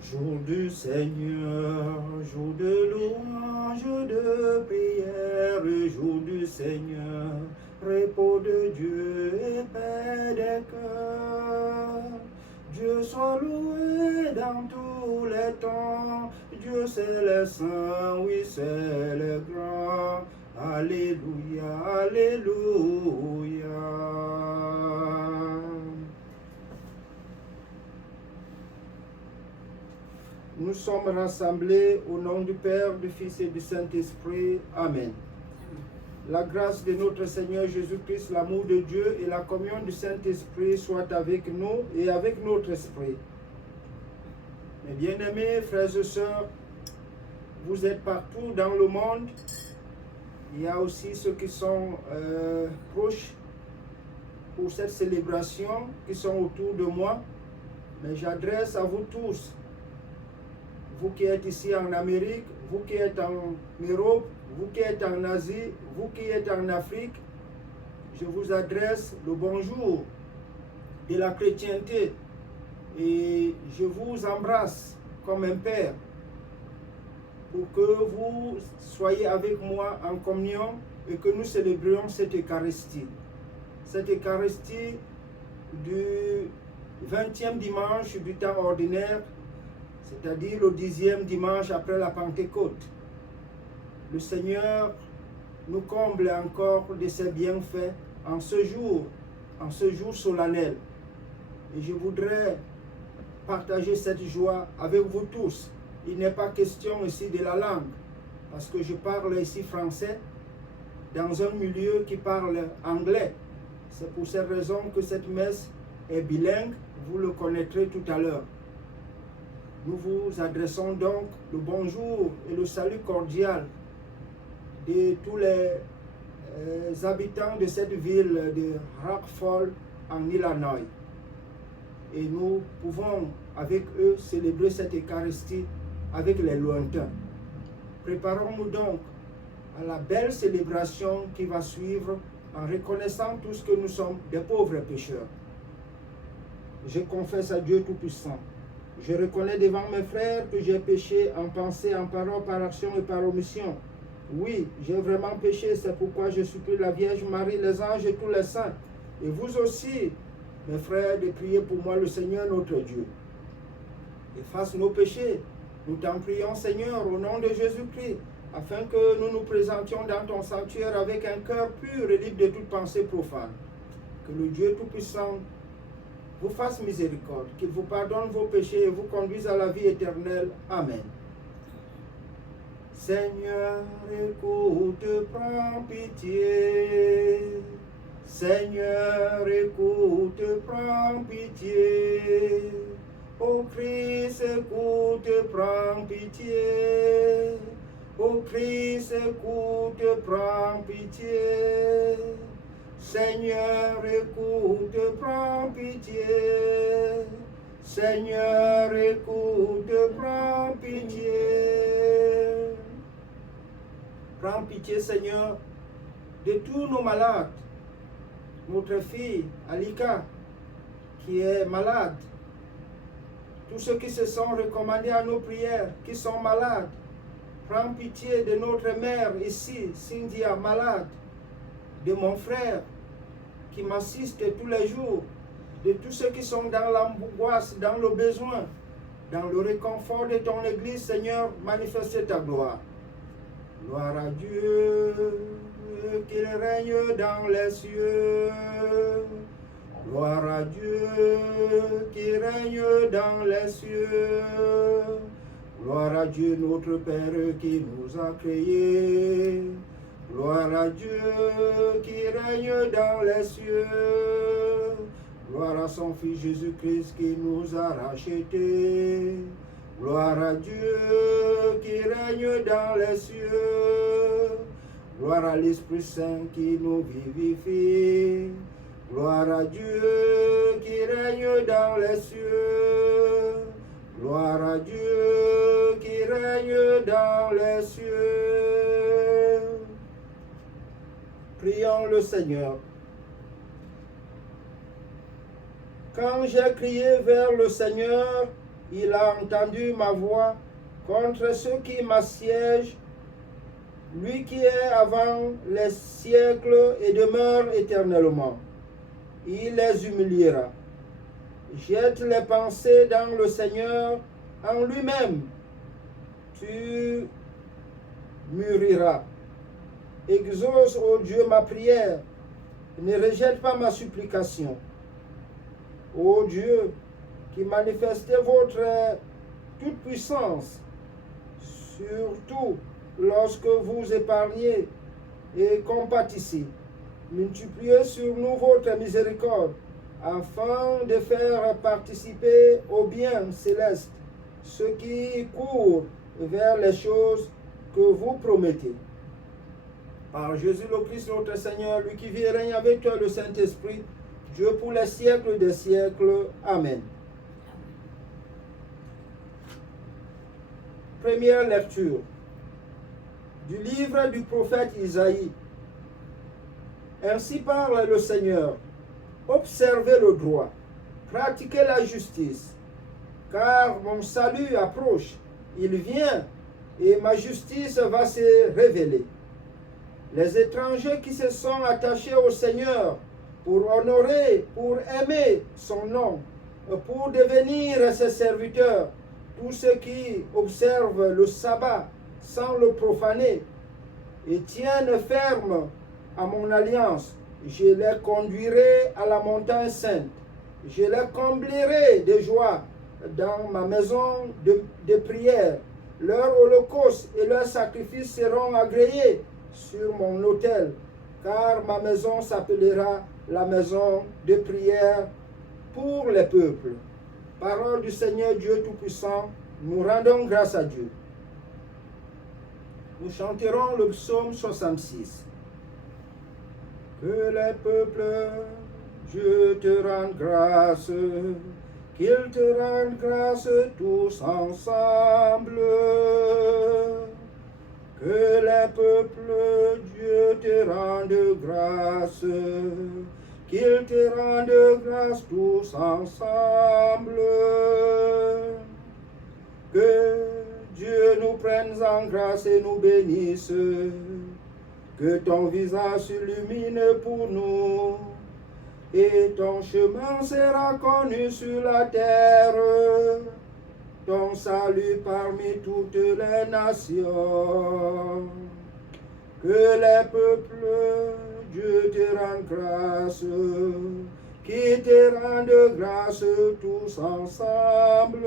Jour du Seigneur, jour de louange, de prière, jour du Seigneur, repos de Dieu et paix des cœurs. Dieu soit loué dans tous les temps, Dieu c'est le saint, oui c'est le grand. Alléluia, alléluia. Nous sommes rassemblés au nom du Père, du Fils et du Saint-Esprit. Amen. La grâce de notre Seigneur Jésus-Christ, l'amour de Dieu et la communion du Saint-Esprit soient avec nous et avec notre esprit. Mes bien-aimés frères et sœurs, vous êtes partout dans le monde. Il y a aussi ceux qui sont proches pour cette célébration, qui sont autour de moi. Mais j'adresse à vous tous, vous qui êtes ici en Amérique, vous qui êtes en Europe, vous qui êtes en Asie, vous qui êtes en Afrique, je vous adresse le bonjour de la chrétienté et je vous embrasse comme un père pour que vous soyez avec moi en communion et que nous célébrions cette Eucharistie. Cette Eucharistie du 20e dimanche du temps ordinaire, c'est-à-dire le 10e dimanche après la Pentecôte. Le Seigneur nous comble encore de ses bienfaits en ce jour solennel. Et je voudrais partager cette joie avec vous tous. Il n'est pas question ici de la langue, parce que je parle ici français dans un milieu qui parle anglais. C'est pour cette raison que cette messe est bilingue, vous le connaîtrez tout à l'heure. Nous vous adressons donc le bonjour et le salut cordial de tous les habitants de cette ville de Rockford en Illinois. Et nous pouvons avec eux célébrer cette Eucharistie avec les lointains. Préparons-nous donc à la belle célébration qui va suivre en reconnaissant tous que nous sommes des pauvres pécheurs. Je confesse à Dieu Tout-Puissant. Je reconnais devant mes frères que j'ai péché en pensée, en parole, par action et par omission. Oui, j'ai vraiment péché, c'est pourquoi je supplie la Vierge Marie, les anges et tous les saints. Et vous aussi, mes frères, de prier pour moi le Seigneur notre Dieu. Efface nos péchés. Nous t'en prions, Seigneur, au nom de Jésus-Christ, afin que nous nous présentions dans ton sanctuaire avec un cœur pur et libre de toute pensée profane. Que le Dieu Tout-Puissant vous fasse miséricorde, qu'il vous pardonne vos péchés et vous conduise à la vie éternelle. Amen. Seigneur, écoute, prends pitié. Seigneur, écoute, prends pitié. Ô Christ, écoute, prends pitié. Ô Christ, écoute, prends pitié. Seigneur, écoute, prends pitié. Seigneur, écoute, prends pitié. Prends pitié, Seigneur, de tous nos malades. Notre fille, Alika, qui est malade. Tous ceux qui se sont recommandés à nos prières, qui sont malades. Prends pitié de notre mère ici, Cynthia, malade. De mon frère qui m'assiste tous les jours, de tous ceux qui sont dans l'angoisse, dans le besoin, dans le réconfort de ton Église, Seigneur, manifeste ta gloire. Gloire à Dieu, qu'il règne dans les cieux. Gloire à Dieu, qui règne dans les cieux. Gloire à Dieu, notre Père, qui nous a créés. Gloire à Dieu qui règne dans les cieux. Gloire à son Fils Jésus-Christ qui nous a rachetés. Gloire à Dieu qui règne dans les cieux. Gloire à l'Esprit Saint qui nous vivifie. Gloire à Dieu qui règne dans les cieux. Gloire à Dieu qui règne dans les cieux. Prions le Seigneur. Quand j'ai crié vers le Seigneur, Il a entendu ma voix contre ceux qui m'assiègent, lui qui est avant les siècles et demeure éternellement. Il les humiliera. Jette les pensées dans le Seigneur en lui-même. Tu mûriras. Exauce, ô Dieu, ma prière. Ne rejette pas ma supplication. Ô Dieu, qui manifestez votre toute-puissance, surtout lorsque vous épargnez et compatissez. Multipliez sur nous votre miséricorde, afin de faire participer au bien céleste ceux qui courent vers les choses que vous promettez. Par Jésus le Christ notre Seigneur, lui qui vit et règne avec toi, le Saint-Esprit, Dieu pour les siècles des siècles. Amen. Première lecture du livre du prophète Isaïe. Ainsi parle le Seigneur. Observez le droit, pratiquez la justice, car mon salut approche, il vient, et ma justice va se révéler. Les étrangers qui se sont attachés au Seigneur pour honorer, pour aimer son nom, pour devenir ses serviteurs, tous ceux qui observent le sabbat sans le profaner et tiennent ferme à mon alliance, je les conduirai à la montagne sainte. Je les comblerai de joie dans ma maison de prière. Leurs holocaustes et leurs sacrifices seront agréés sur mon autel, car ma maison s'appellera la maison de prière pour les peuples. Parole du Seigneur Dieu Tout-Puissant, nous rendons grâce à Dieu. Nous chanterons le psaume 66. Que les peuples, Dieu te rende grâce, qu'ils te rendent grâce tous ensemble. Que les peuples, Dieu te rende grâce, qu'ils te rendent grâce tous ensemble. Que Dieu nous prenne en grâce et nous bénisse. Que ton visage s'illumine pour nous, et ton chemin sera connu sur la terre, ton salut parmi toutes les nations. Que les peuples, Dieu te rende grâce, qui te rendent grâce tous ensemble.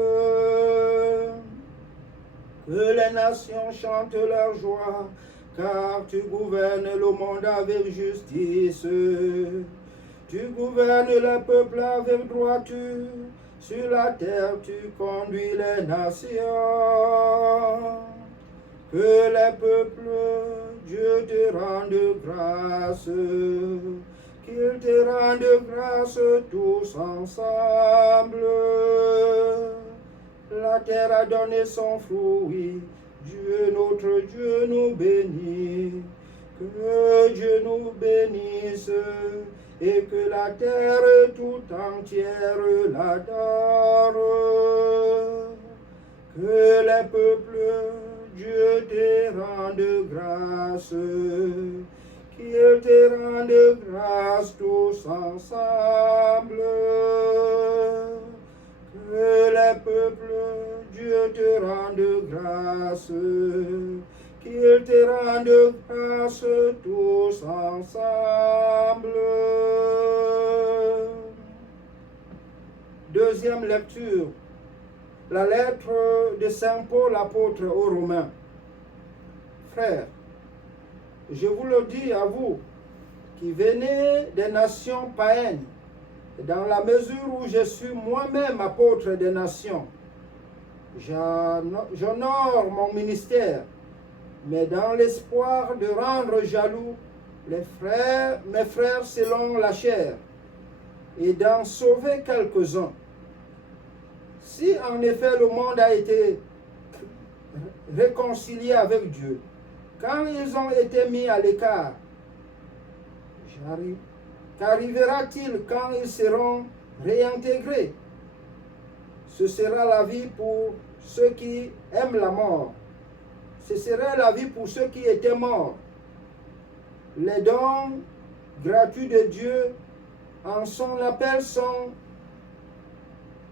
Que les nations chantent leur joie, car tu gouvernes le monde avec justice. Tu gouvernes le peuple avec droiture. Sur la terre, tu conduis les nations. Que les peuples, Dieu te rende grâce. Qu'ils te rendent grâce tous ensemble. La terre a donné son fruit. Dieu, notre Dieu, nous bénit. Que Dieu nous bénisse et que la terre tout entière l'adore. Que les peuples, Dieu te rende grâce. Qu'il te rende grâce tous ensemble. Que les peuples, Dieu te rende grâce, qu'il te rende grâce tous ensemble. Deuxième lecture, la lettre de Saint Paul apôtre aux Romains. Frères, je vous le dis à vous, qui venez des nations païennes, dans la mesure où je suis moi-même apôtre des nations, j'honore mon ministère, mais dans l'espoir de rendre jaloux mes frères selon la chair, et d'en sauver quelques-uns. Si en effet le monde a été réconcilié avec Dieu, quand ils ont été mis à l'écart, qu'arrivera-t-il quand ils seront réintégrés? Ce sera la vie pour ceux qui aiment la mort. Ce serait la vie pour ceux qui étaient morts. Les dons gratuits de Dieu en son appel sont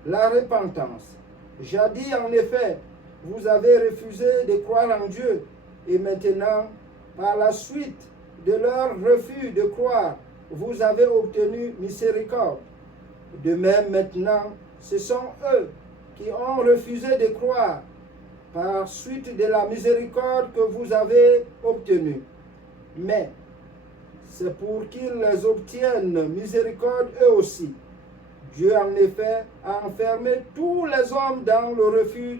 la repentance. Jadis, en effet, vous avez refusé de croire en Dieu, et maintenant, par la suite de leur refus de croire, vous avez obtenu miséricorde. De même, maintenant, ce sont eux qui ont refusé de croire, par suite de la miséricorde que vous avez obtenue. Mais c'est pour qu'ils obtiennent miséricorde eux aussi. Dieu, en effet, a enfermé tous les hommes dans le refus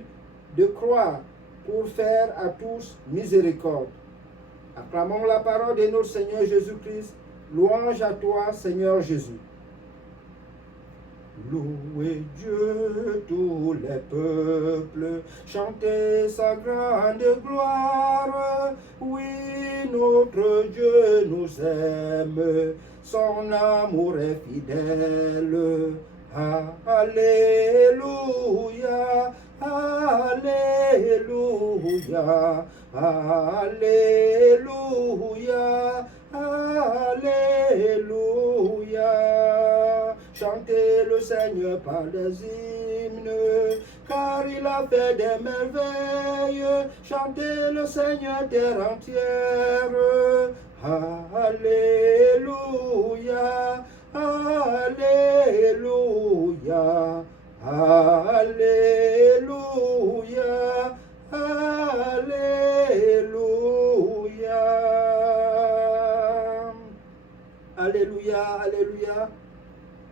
de croire pour faire à tous miséricorde. Acclamons la parole de notre Seigneur Jésus-Christ. Louange à toi, Seigneur Jésus. Louez Dieu, tous les peuples, chantez sa grande gloire. Oui, notre Dieu nous aime, son amour est fidèle. Alléluia, alléluia, alléluia, alléluia. Chantez le Seigneur par des hymnes, car il a fait des merveilles. Chantez le Seigneur terre entière. Alléluia, alléluia, alléluia, alléluia. Alléluia, alléluia.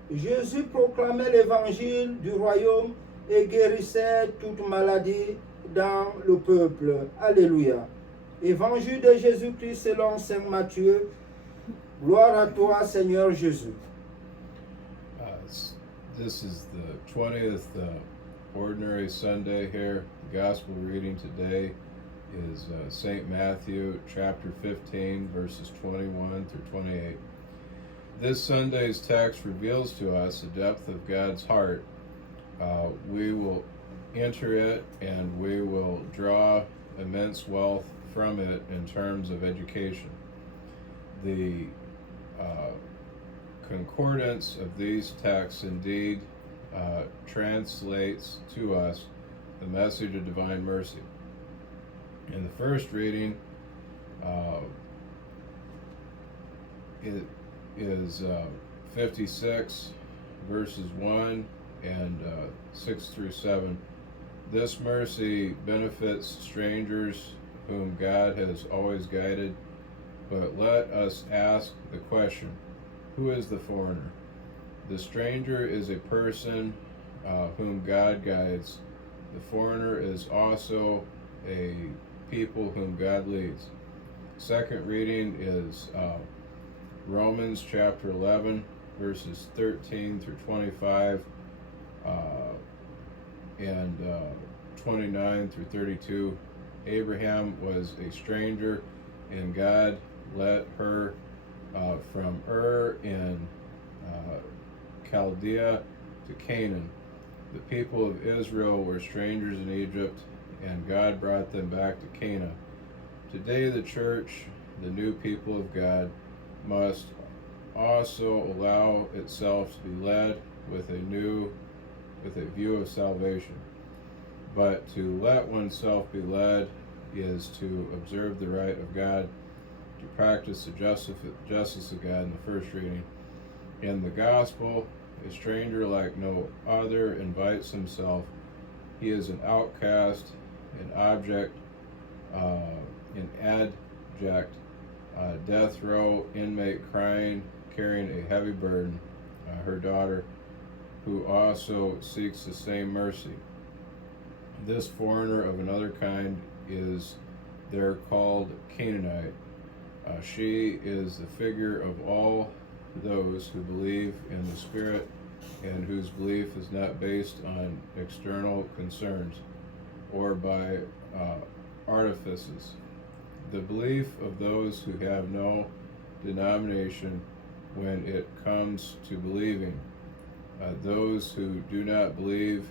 Jésus proclamait l'évangile du royaume et guérissait toute maladie dans le peuple. Alléluia. Évangile de Jésus-Christ selon Saint Matthieu. Gloire à toi, Seigneur Jésus. This is the 20th Ordinary Sunday here. The Gospel reading today is St. Matthew chapter 15, verses 21 through 28. This Sunday's text reveals to us the depth of God's heart. We will enter it and we will draw immense wealth from it in terms of education. The concordance of these texts indeed translates to us the message of divine mercy. In the first reading, it is 56 verses 1 and 6 through 7. This mercy benefits strangers whom God has always guided, but let us ask the question, who is the foreigner? The stranger is a person whom God guides. The foreigner is also a people whom God leads. Second reading is Romans chapter 11, verses 13 through 25, and 29 through 32. Abraham was a stranger, and God led her from Ur in Chaldea to Canaan. The people of Israel were strangers in Egypt, and God brought them back to Canaan. Today the church, the new people of God, must also allow itself to be led with a view of salvation. But to let oneself be led is to observe the right of God, to practice the justice of God in the first reading. In the gospel, a stranger like no other invites himself. He is an outcast, an object, an adject, death row inmate crying, carrying a heavy burden, her daughter, who also seeks the same mercy. This foreigner of another kind is there called Canaanite. She is the figure of all those who believe in the Spirit and whose belief is not based on external concerns or by artifices. The belief of those who have no denomination when it comes to believing. Those who do not believe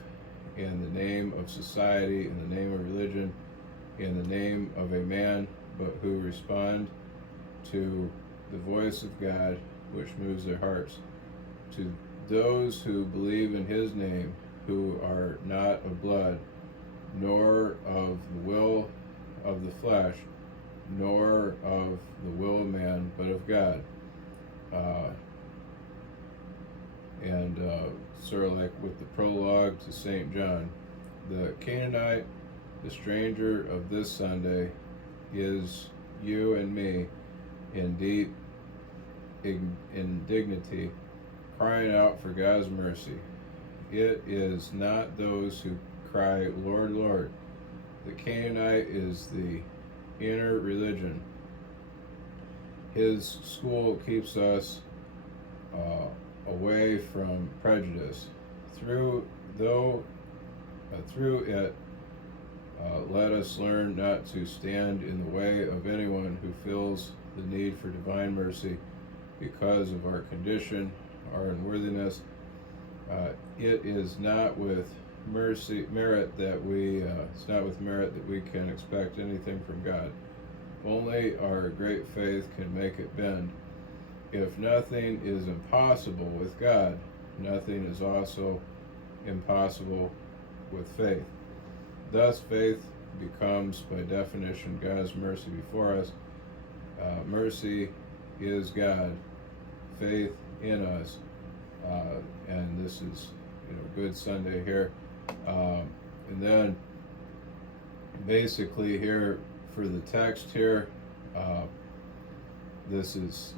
in the name of society, in the name of religion, in the name of a man, but who respond to the voice of God, which moves their hearts. To those who believe in his name, who are not of blood, nor of the will of the flesh, nor of the will of man, but of God. Sort of like with the prologue to St. John, the Canaanite, the stranger of this Sunday, is you and me in deep indignity, crying out for God's mercy. It is not those who cry, Lord, Lord. The Canaanite is the inner religion. His school keeps us away from prejudice. Through it, let us learn not to stand in the way of anyone who feels the need for divine mercy because of our condition, our unworthiness. It is not with merit that we can expect anything from God. Only our great faith can make it bend. If nothing is impossible with God, nothing is also impossible with faith. Thus, faith becomes, by definition, God's mercy before us. Mercy is God, faith in us, and this is, Good Sunday here. And then, basically, here for the text here, this is,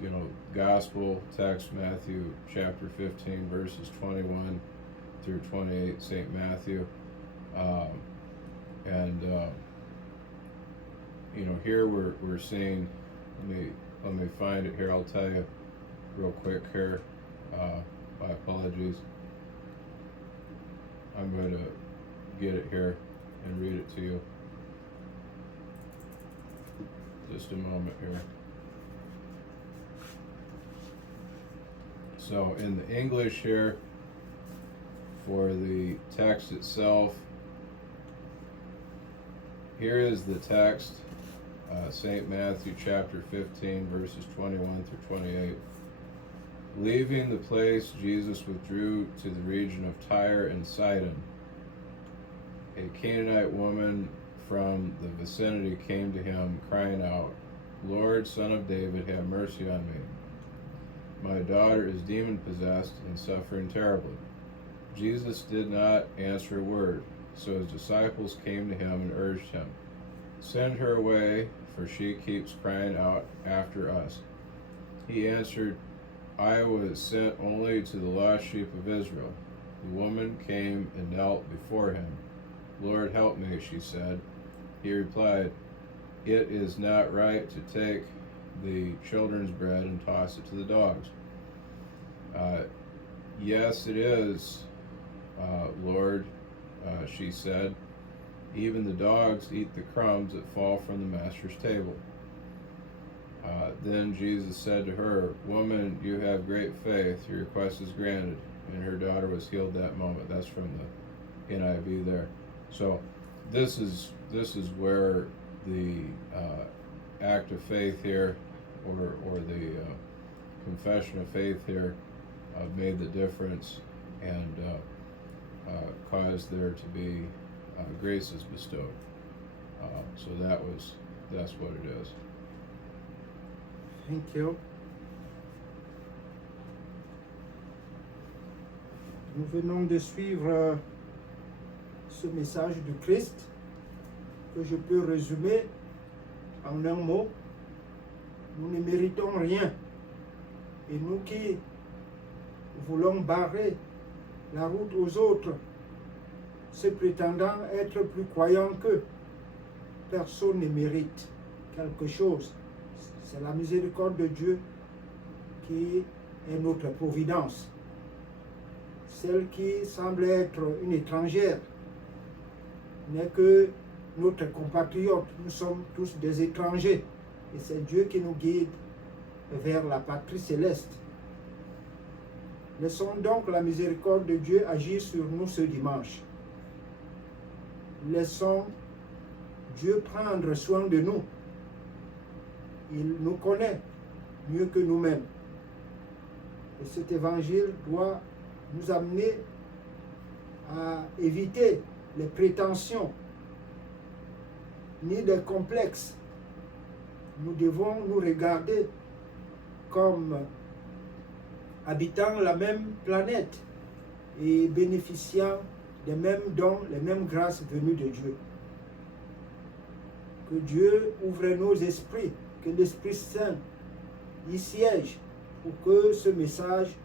gospel text, Matthew chapter 15, verses 21 through 28, St. Matthew. Here we're seeing, let me find it here, I'll tell you real quick here, my apologies. I'm going to get it here and read it to you. Just a moment here. So in the English here, for the text itself, here is the text, St. Matthew chapter 15, verses 21 through 28. Leaving the place, Jesus withdrew to the region of Tyre and Sidon. A Canaanite woman from the vicinity came to him, crying out, Lord, Son of David, have mercy on me. My daughter is demon-possessed and suffering terribly. Jesus did not answer a word, so his disciples came to him and urged him, Send her away, for she keeps crying out after us. He answered, I was sent only to the lost sheep of Israel. The woman came and knelt before him. Lord, help me, she said. He replied, It is not right to take the children's bread and toss it to the dogs. Yes, it is, Lord, she said. Even the dogs eat the crumbs that fall from the master's table. Then Jesus said to her, Woman, you have great faith. Your request is granted. And her daughter was healed that moment. That's from the NIV there. So this is where the act of faith here, or the confession of faith here, made the difference and caused there to be graces bestowed. So that's what it is. Thank you. Nous venons de suivre ce message du Christ que je peux résumer en un mot. Nous ne méritons rien. Et nous qui voulons barrer la route aux autres, se prétendant être plus croyants qu'eux, personne ne mérite quelque chose. C'est la miséricorde de Dieu qui est notre providence. Celle qui semble être une étrangère n'est que notre compatriote. Nous sommes tous des étrangers. Et c'est Dieu qui nous guide vers la patrie céleste. Laissons donc la miséricorde de Dieu agir sur nous ce dimanche. laissons Dieu prendre soin de nous. Il nous connaît mieux que nous-mêmes. Et cet évangile doit nous amener à éviter les prétentions ni des complexes. Nous devons nous regarder comme habitant la même planète et bénéficiant des mêmes dons, les mêmes grâces venues de Dieu. Que Dieu ouvre nos esprits, que l'Esprit Saint y siège pour que ce message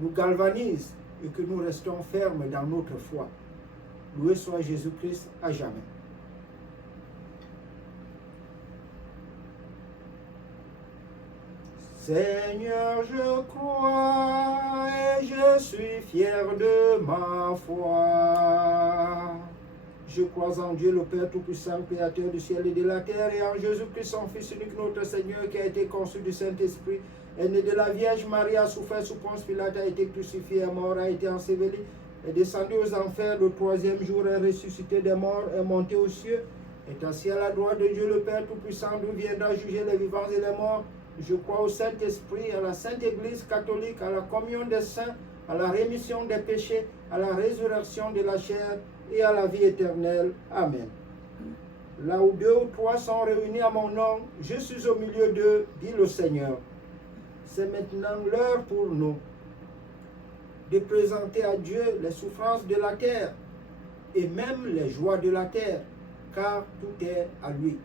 nous galvanise et que nous restons fermes dans notre foi. Loué soit Jésus-Christ à jamais. Seigneur, je crois et je suis fier de ma foi. Je crois en Dieu, le Père Tout-Puissant, Créateur du ciel et de la terre, et en Jésus-Christ, son Fils unique, notre Seigneur, qui a été conçu du Saint-Esprit, est né de la Vierge Marie, a souffert sous Ponce Pilate, a été crucifié, est mort, a été enseveli, est descendu aux enfers, le troisième jour est ressuscité des morts, est monté aux cieux, est assis à la droite de Dieu, le Père Tout-Puissant, d'où viendra juger les vivants et les morts. Je crois au Saint-Esprit, à la Sainte Église catholique, à la communion des saints, à la rémission des péchés, à la résurrection de la chair et à la vie éternelle. Amen. Là où 2 ou 3 sont réunis à mon nom, je suis au milieu d'eux, dit le Seigneur. C'est maintenant l'heure pour nous de présenter à Dieu les souffrances de la terre et même les joies de la terre, car tout est à lui.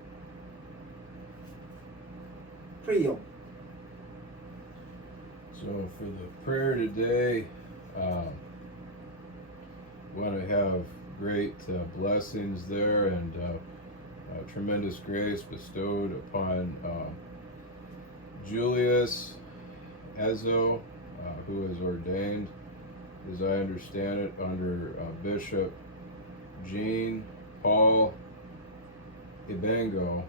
Prions. So for the prayer today, want to have great blessings there and tremendous grace bestowed upon Julius Ezzo, who is ordained, as I understand it, under Bishop Jean Paul Ibengo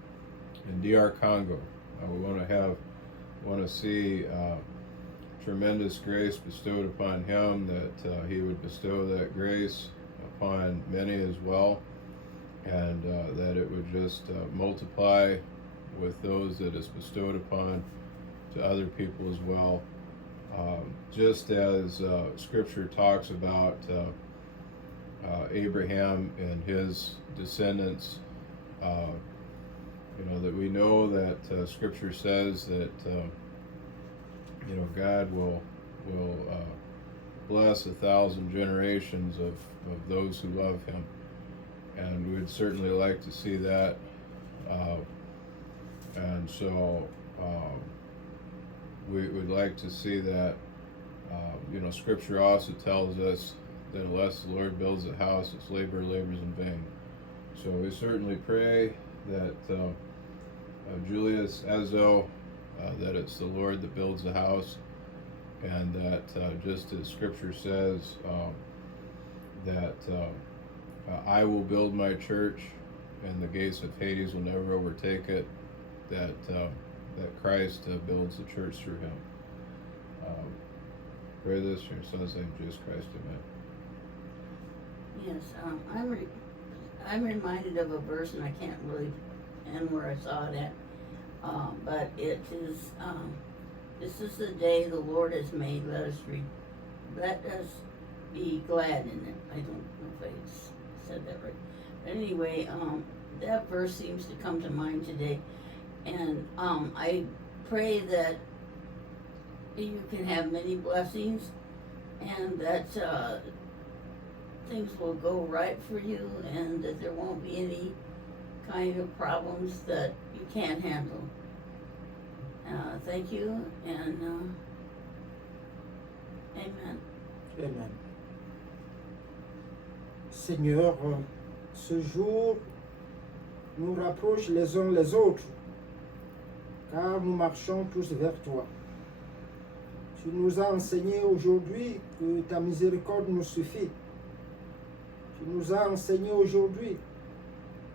in DR Congo. We want to see tremendous grace bestowed upon him, that he would bestow that grace upon many as well, and that it would just multiply with those that is bestowed upon to other people as well. Just as Scripture talks about Abraham and his descendants, that we know that Scripture says that God will bless 1,000 generations of those who love Him, and we would certainly like to see that. And so we would like to see that. Scripture also tells us that unless the Lord builds a house, its labors in vain. So we certainly pray that Julius Ezzo, that it's the Lord that builds the house, and that just as Scripture says, that I will build my church, and the gates of Hades will never overtake it. That Christ builds the church through him. Pray this in your Son's name, Jesus Christ. Amen. Yes, I'm reminded of a verse, and I can't really end where I saw it at. But it is, this is the day the Lord has made. Let us be glad in it. I don't know if I said that right. But anyway, that verse seems to come to mind today. And I pray that you can have many blessings, and that things will go right for you, and that there won't be any kind of problems that you can't handle. Thank you, and amen. Amen. Seigneur, ce jour nous rapproche les uns les autres, car nous marchons tous vers toi. Tu nous as enseigné aujourd'hui que ta miséricorde nous suffit. Tu nous as enseigné aujourd'hui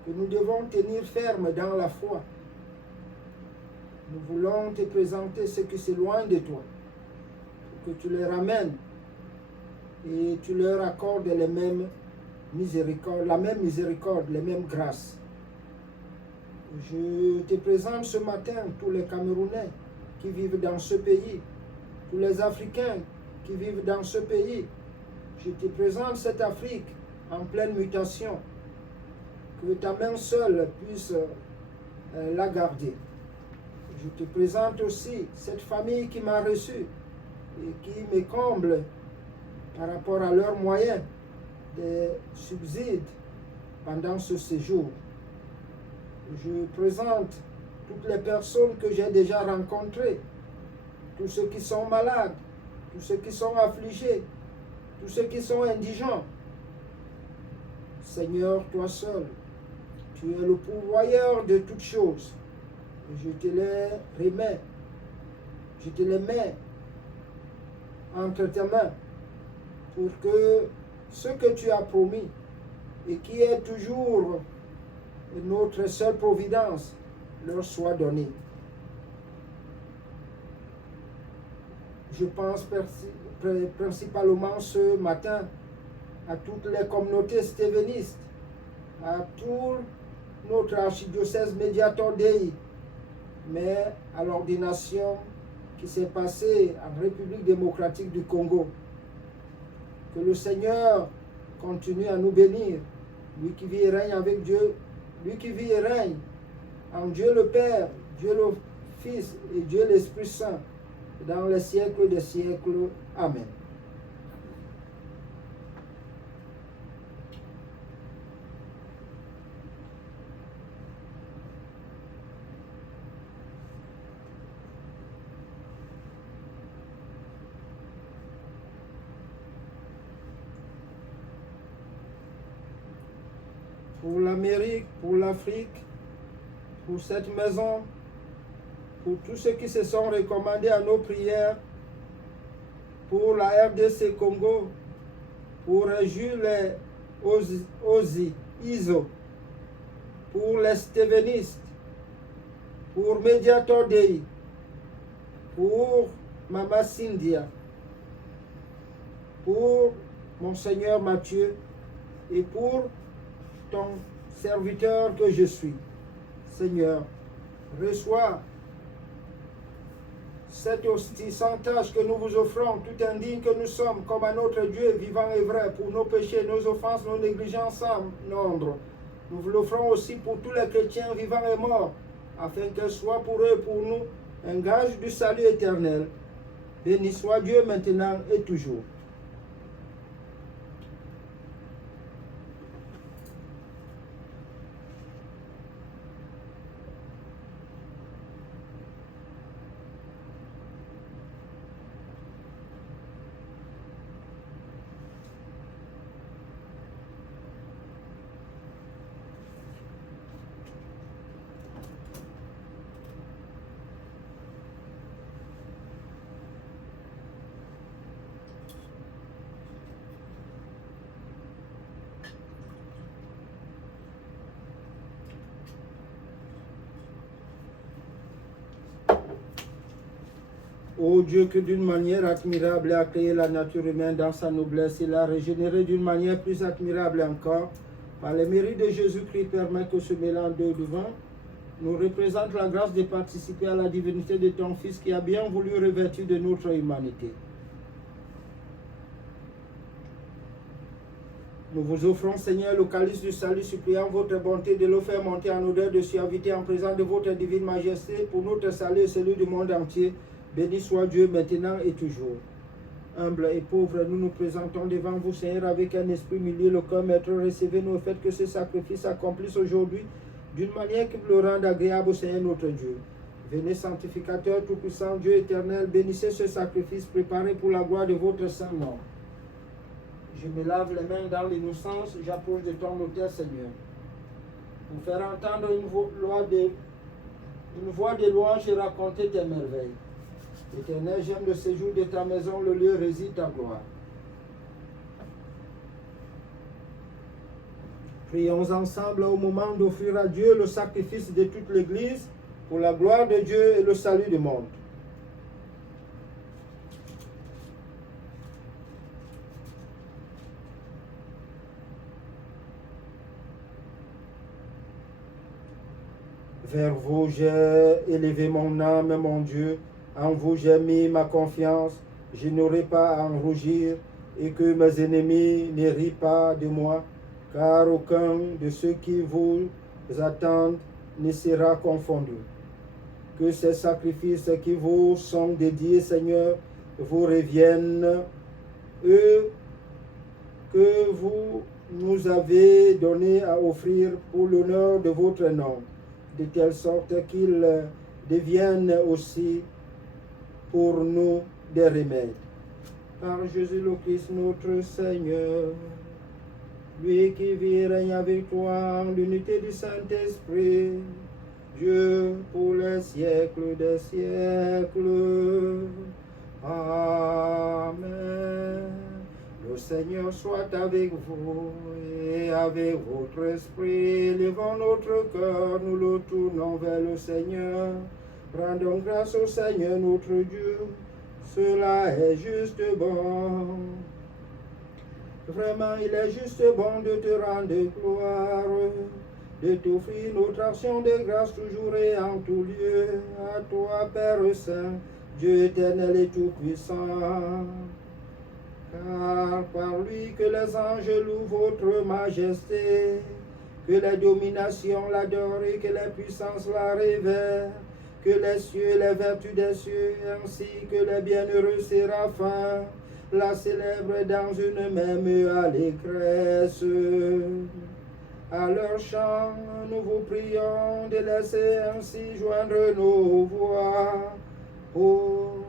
que nous devons tenir ferme dans la foi. Nous voulons te présenter ceux qui s'éloignent de toi, pour que tu les ramènes et tu leur accordes les mêmes miséricorde, la même miséricorde, les mêmes grâces. Je te présente ce matin tous les Camerounais qui vivent dans ce pays, tous les Africains qui vivent dans ce pays. Je te présente cette Afrique en pleine mutation, que ta main seule puisse la garder. Je te présente aussi cette famille qui m'a reçu et qui me comble par rapport à leurs moyens des subsides pendant ce séjour. Je présente toutes les personnes que j'ai déjà rencontrées, tous ceux qui sont malades, tous ceux qui sont affligés, tous ceux qui sont indigents. Seigneur, toi seul, tu es le pourvoyeur de toutes choses. Et je te les remets, je te les mets entre tes mains pour que ce que tu as promis et qui est toujours notre seule providence leur soit donné. Je pense principalement ce matin à toutes les communautés stévénistes, à tout notre archidiocèse Mediator Dei, mais à l'ordination qui s'est passée en République démocratique du Congo. Que le Seigneur continue à nous bénir, lui qui vit et règne avec Dieu, lui qui vit et règne en Dieu le Père, Dieu le Fils et Dieu l'Esprit Saint, dans les siècles des siècles. Amen. Pour l'Amérique, pour l'Afrique, pour cette maison, pour tous ceux qui se sont recommandés à nos prières, pour la RDC Congo, pour Jules Ozi, Iso, pour les Stévénistes, pour Mediator Dei, pour Mama Cynthia, pour Monseigneur Mathieu et pour ton serviteur que je suis. Seigneur, reçois cette hostie sans tâche que nous vous offrons, tout indigne que nous sommes, comme à notre Dieu vivant et vrai, pour nos péchés, nos offenses, nos négligences sans nombre. Nous vous l'offrons aussi pour tous les chrétiens vivants et morts, afin qu'elle soit pour eux et pour nous un gage du salut éternel. Béni soit Dieu maintenant et toujours. Ô Dieu, que d'une manière admirable a créé la nature humaine dans sa noblesse, il l'a régénérée d'une manière plus admirable encore. Par les mérites de Jésus-Christ, permet que ce mélange d'eau et de vin nous représente la grâce de participer à la divinité de ton Fils qui a bien voulu revêtir de notre humanité. Nous vous offrons, Seigneur, le calice du salut, suppliant votre bonté de le faire monter en odeur de suavité en présence de votre divine majesté pour notre salut et celui du monde entier. Béni soit Dieu maintenant et toujours. Humble et pauvre, nous nous présentons devant vous, Seigneur, avec un esprit milieu, le cœur maître. Recevez-nous au fait que ce sacrifice s'accomplisse aujourd'hui d'une manière qui vous le rende agréable au Seigneur notre Dieu. Venez, sanctificateur tout-puissant, Dieu éternel, bénissez ce sacrifice préparé pour la gloire de votre saint nom. Je me lave les mains dans l'innocence, j'approche de ton autel, Seigneur, pour faire entendre une voix de louange et raconter tes merveilles. Éternel, j'aime le séjour de ta maison, le lieu réside ta gloire. Prions ensemble au moment d'offrir à Dieu le sacrifice de toute l'Église pour la gloire de Dieu et le salut du monde. Vers vous j'ai élevé mon âme, mon Dieu. En vous j'ai mis ma confiance. Je n'aurai pas à en rougir et que mes ennemis ne rient pas de moi, car aucun de ceux qui vous attendent ne sera confondu. Que ces sacrifices qui vous sont dédiés, Seigneur, vous reviennent, eux que vous nous avez donné à offrir pour l'honneur de votre nom, de telle sorte qu'ils deviennent aussi pour nous des remèdes. Par Jésus le Christ notre Seigneur, lui qui vit et règne avec toi en l'unité du Saint-Esprit, Dieu pour les siècles des siècles. Amen. Le Seigneur soit avec vous et avec votre esprit. Levons notre cœur, nous le tournons vers le Seigneur. Rendons grâce au Seigneur notre Dieu. Cela est juste bon. Vraiment, il est juste bon de te rendre gloire, de t'offrir notre action de grâce toujours et en tout lieu. À toi, Père Saint, Dieu éternel et tout-puissant. Car par lui que les anges louent votre majesté, que les dominations l'adorent et que les puissances la révèrent, que les cieux et les vertus des cieux, ainsi que les bienheureux séraphins, la célèbrent dans une même allégresse. À leur chant, nous vous prions de laisser ainsi joindre nos voix pour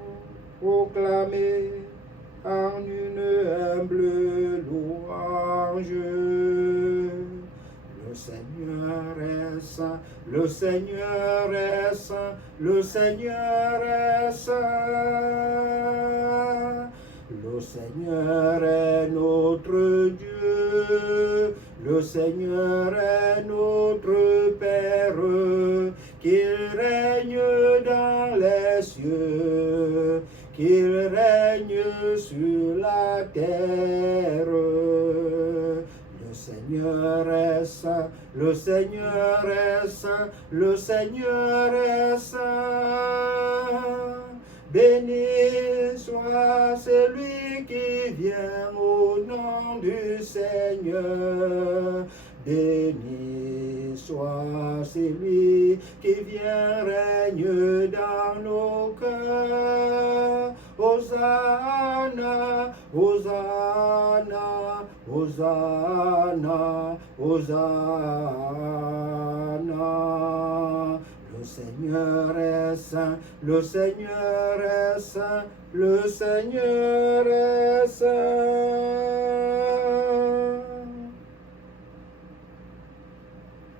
proclamer en une humble louange. Le Seigneur est saint, le Seigneur est saint, le Seigneur est saint. Le Seigneur est notre Dieu, le Seigneur est notre Père, qu'il règne dans les cieux, qu'il règne sur la terre. Le Seigneur est saint, le Seigneur est saint, le Seigneur est saint. Béni soit celui qui vient au nom du Seigneur. Béni soit celui qui vient règne dans nos cœurs. Hosanna, Hosanna, Hosanna, Hosanna. Le Seigneur est saint, le Seigneur est saint, le Seigneur est saint.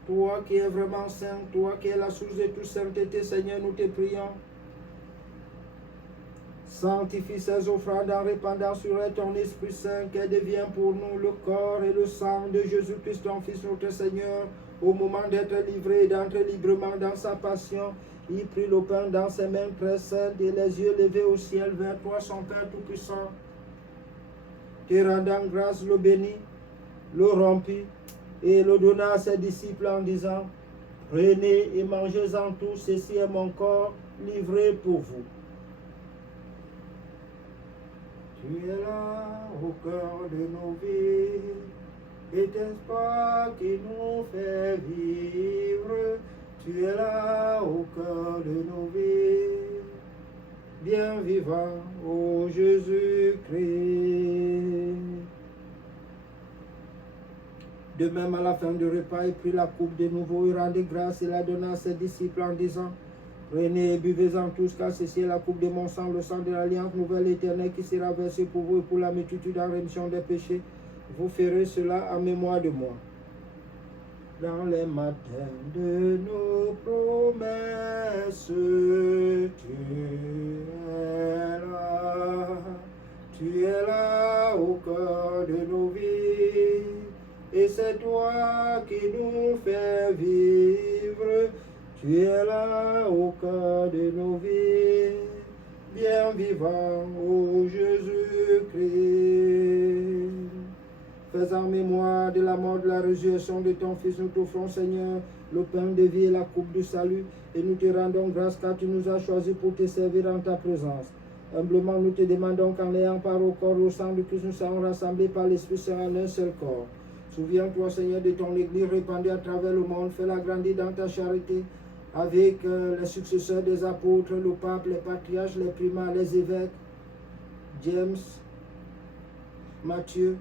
Toi qui es vraiment saint, toi qui es la source de toute sainteté, Seigneur, nous te prions. Sanctifie ces offrandes en répandant sur elles ton Esprit Saint, qu'elle devienne pour nous le corps et le sang de Jésus-Christ, ton Fils, notre Seigneur. Au moment d'être livré et d'entrer librement dans sa passion, il prit le pain dans ses mains très saintes et les yeux levés au ciel vers toi, son Père Tout-Puissant. Te rendant grâce, le bénit, le rompit et le donna à ses disciples en disant: prenez et mangez-en tous, ceci est mon corps livré pour vous. Tu es là au cœur de nos vies, et l'espoir qui nous fait vivre. Tu es là au cœur de nos vies, bien vivant, ô Jésus-Christ. De même, à la fin du repas, il prit la coupe de nouveau, il rendit grâce et la donna à ses disciples en disant: prenez et buvez-en tous, car ceci est la coupe de mon sang, le sang de l'alliance nouvelle éternelle qui sera versé pour vous et pour la multitude en rémission des péchés. Vous ferez cela en mémoire de moi. Dans les matins de nos promesses, tu es là au cœur de nos vies, et c'est toi qui nous fais vivre. Tu es là au cœur de nos vies, bien vivant, ô Jésus-Christ. faisant mémoire de la mort, de la résurrection de ton Fils, nous t'offrons, Seigneur, le pain de vie et la coupe du salut. Et nous te rendons grâce car tu nous as choisis pour te servir en ta présence. Humblement, nous te demandons qu'en ayant part au corps et au sang de Christ, nous soyons rassemblés par l'Esprit Saint en un seul corps. Souviens-toi, Seigneur, de ton Église répandue à travers le monde. Fais-la grandir dans ta charité avec les successeurs des apôtres, le pape, les patriarches, les primats, les évêques, James, Matthieu,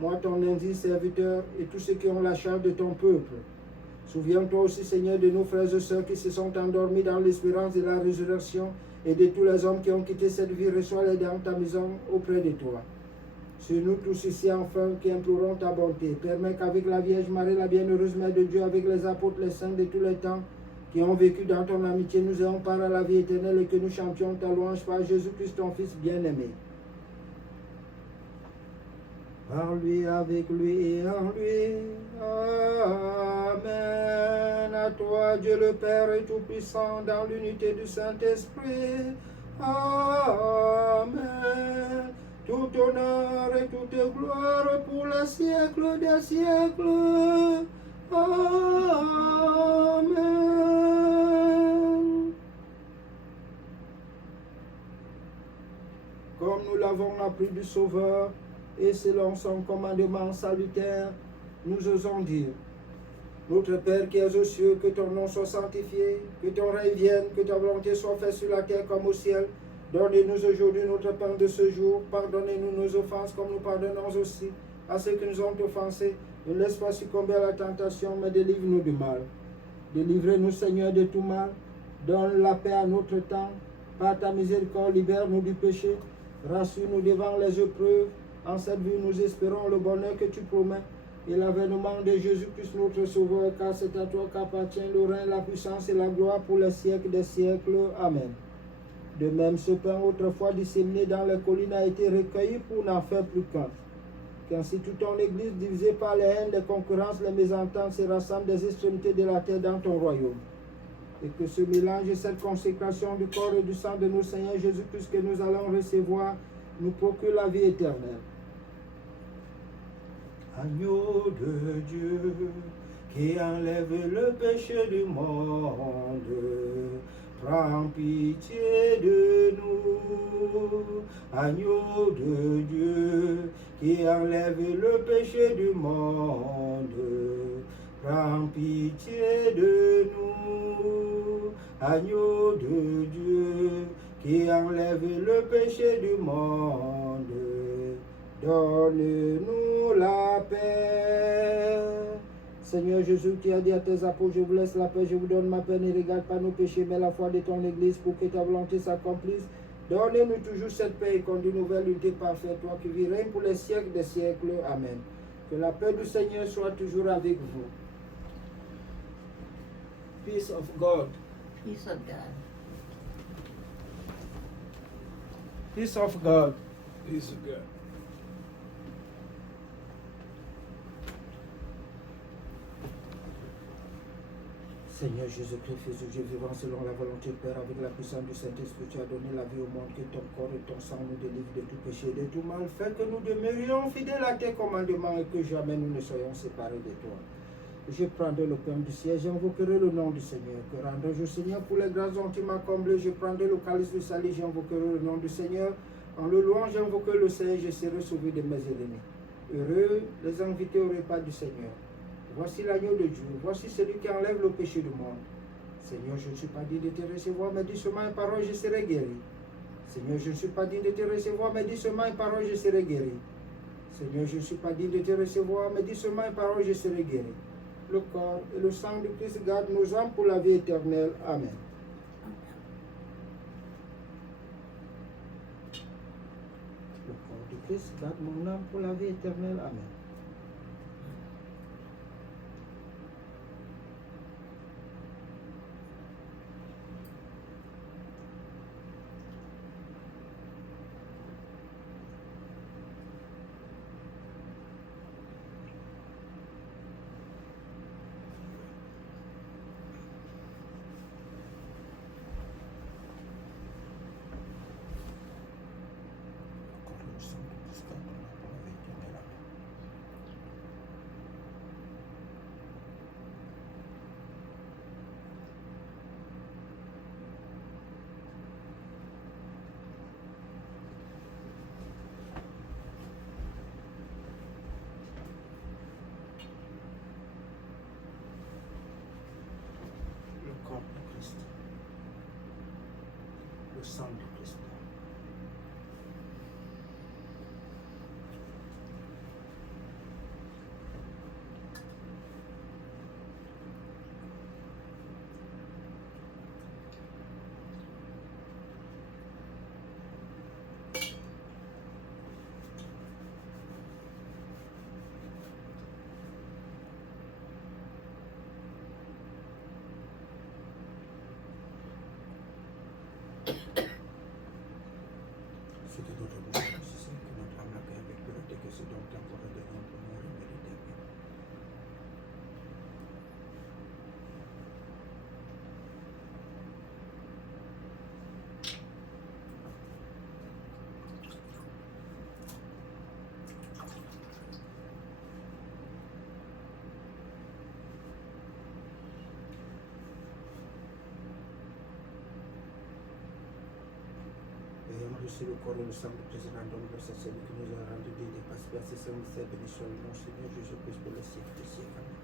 moi ton indigne serviteur et tous ceux qui ont la charge de ton peuple. Souviens-toi aussi, Seigneur, de nos frères et sœurs qui se sont endormis dans l'espérance de la résurrection et de tous les hommes qui ont quitté cette vie. Reçois-les dans ta maison auprès de toi. Sur nous tous ici, enfin, qui implorons ta bonté, permets qu'avec la Vierge Marie, la bienheureuse Mère de Dieu, avec les apôtres, les saints de tous les temps, qui ont vécu dans ton amitié, nous ayons part à la vie éternelle et que nous chantions ta louange par Jésus-Christ, ton Fils bien-aimé. Par lui, avec lui et en lui. Amen. À toi, Dieu le Père et Tout-Puissant, dans l'unité du Saint-Esprit. Amen. Tout honneur et toute gloire pour les siècles des siècles. Amen. Comme nous l'avons appris du Sauveur, et selon son commandement salutaire, nous osons dire: Notre Père qui es aux cieux, que ton nom soit sanctifié, que ton règne vienne, que ta volonté soit faite sur la terre comme au ciel. Donne-nous aujourd'hui notre pain de ce jour. Pardonnez-nous nos offenses comme nous pardonnons aussi à ceux qui nous ont offensés. Ne laisse pas succomber à la tentation, mais délivre-nous du mal. Délivrez-nous, Seigneur, de tout mal. Donne la paix à notre temps. Par ta miséricorde, libère-nous du péché. Rassure-nous devant les épreuves. En cette vie, nous espérons le bonheur que tu promets et l'avènement de Jésus-Christ, notre Sauveur, car c'est à toi qu'appartient le règne, la puissance et la gloire pour les siècles des siècles. Amen. De même, ce pain autrefois disséminé dans les collines a été recueilli pour n'en faire plus qu'un. Qu'ainsi toute ton Église, divisée par les haines, les concurrences, les mésententes, se rassemble des extrémités de la terre dans ton royaume. Et que ce mélange et cette consécration du corps et du sang de nos Seigneurs Jésus-Christ que nous allons recevoir nous procure la vie éternelle. Agneau de Dieu, qui enlève le péché du monde, prends pitié de nous. Agneau de Dieu, qui enlève le péché du monde, prends pitié de nous. Agneau de Dieu, qui enlève le péché du monde, donne-nous la paix. Seigneur Jésus, qui a dit à tes apôtres: je vous laisse la paix, je vous donne ma paix, ne regarde pas nos péchés, mais la foi de ton Église, pour que ta volonté s'accomplisse. Donne-nous toujours cette paix et conduis-nous vers l'unité parfaite, toi qui vis, règne pour les siècles des siècles. Amen. Que la paix du Seigneur soit toujours avec vous. Peace of God. Peace of God. Peace of God. Peace of God. Seigneur Jésus-Christ, Fils de Dieu vivant selon la volonté du Père, avec la puissance du Saint-Esprit, tu as donné la vie au monde, que ton corps et ton sang nous délivrent de tout péché et de tout mal. Fais que nous demeurions fidèles à tes commandements et que jamais nous ne soyons séparés de toi. Je prendrai le pain du ciel, j'invoquerai le nom du Seigneur. Que rendrai-je au Seigneur pour les grâces dont il m'a comblé? Je prendrai le calice du salut, j'invoquerai le nom du Seigneur. En le louant, j'invoquerai le Seigneur, je serai sauvé de mes ennemis. Heureux les invités au repas du Seigneur. Voici l'agneau de Dieu, voici celui qui enlève le péché du monde. Seigneur, je ne suis pas digne de te recevoir, mais dis seulement une parole, je serai guéri. Seigneur, je ne suis pas digne de te recevoir, mais dis seulement une parole, je serai guéri. Seigneur, je ne suis pas digne de te recevoir, mais dis seulement une parole, je serai guéri. Le corps et le sang de Christ gardent nos âmes pour la vie éternelle. Amen. Le corps de Christ garde mon âme pour la vie éternelle. Amen. corps de Christ. Le sang de Christ. C'était d'autres mots, c'est que notre âme l'accueille avec pureté, que ce don temporel devient pour nous remède éternel. Ayant reçu le corps et le sang du président d'homme de sa celui qui nous a rendu des participer à ces saints mystères, béni soit le nom du Seigneur Jésus-Christ pour le siècle des siècles. Amen.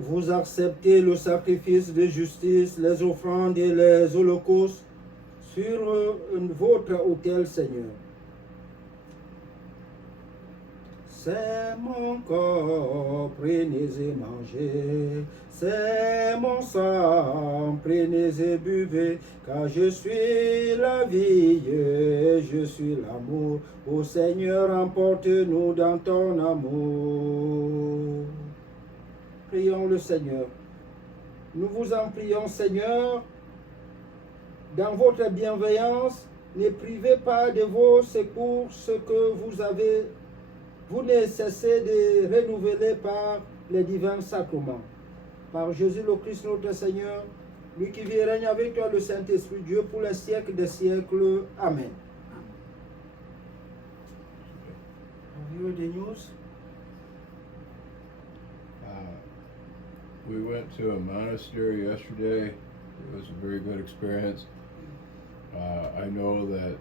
Vous acceptez le sacrifice de justice, les offrandes et les holocaustes sur votre autel, Seigneur. C'est mon corps, prenez et mangez. C'est mon sang, prenez et buvez. Car je suis la vie, je suis l'amour. Ô Seigneur, emporte-nous dans ton amour. Prions le Seigneur. Nous vous en prions, Seigneur, dans votre bienveillance, ne privez pas de vos secours ce que vous ne cessez de renouveler par les divins sacrements. Par Jésus le Christ notre Seigneur, lui qui vit et règne avec toi, le Saint-Esprit, Dieu, pour les siècles des siècles. Amen. Have you heard the news? We went to a monastery yesterday. It was a very good experience. I know that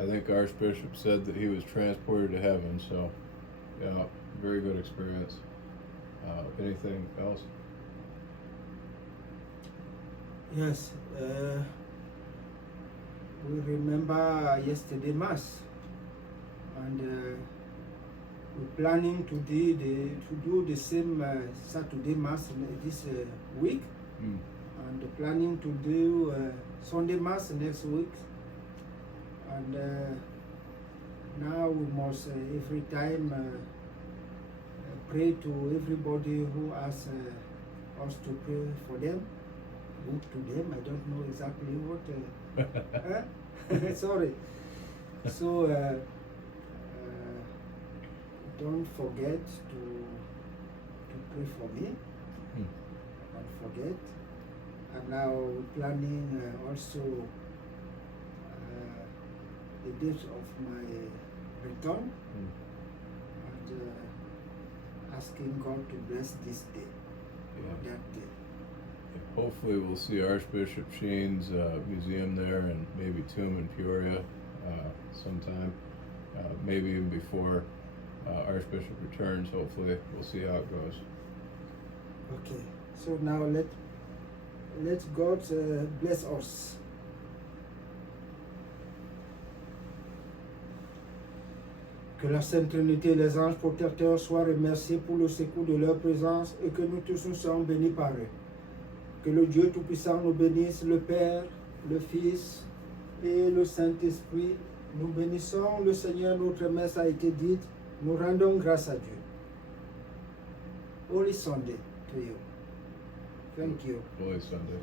I think Archbishop said that he was transported to heaven, so yeah, very good experience. Anything else? Yes, we remember yesterday Mass, and we're planning to do the same Saturday Mass this week, and planning to do Sunday Mass next week. And now we must every time pray to everybody who asks us to pray for them. Look to them. I don't know exactly what. Sorry. So don't forget to pray for me. Don't forget. And now we're planning also the date of my return, and asking God to bless this day, or that day. Hopefully we'll see Archbishop Sheen's museum there, and maybe tomb in Peoria sometime, maybe even before Archbishop returns. Hopefully we'll see how it goes. Okay, so now let God bless us. Que la Sainte Trinité et les anges protecteurs soient remerciés pour le secours de leur présence et que nous tous nous soyons bénis par eux. Que le Dieu Tout-Puissant nous bénisse, le Père, le Fils et le Saint-Esprit. Nous bénissons le Seigneur, notre messe a été dite. Nous rendons grâce à Dieu. Holy Sunday to you. Thank you. Holy Sunday.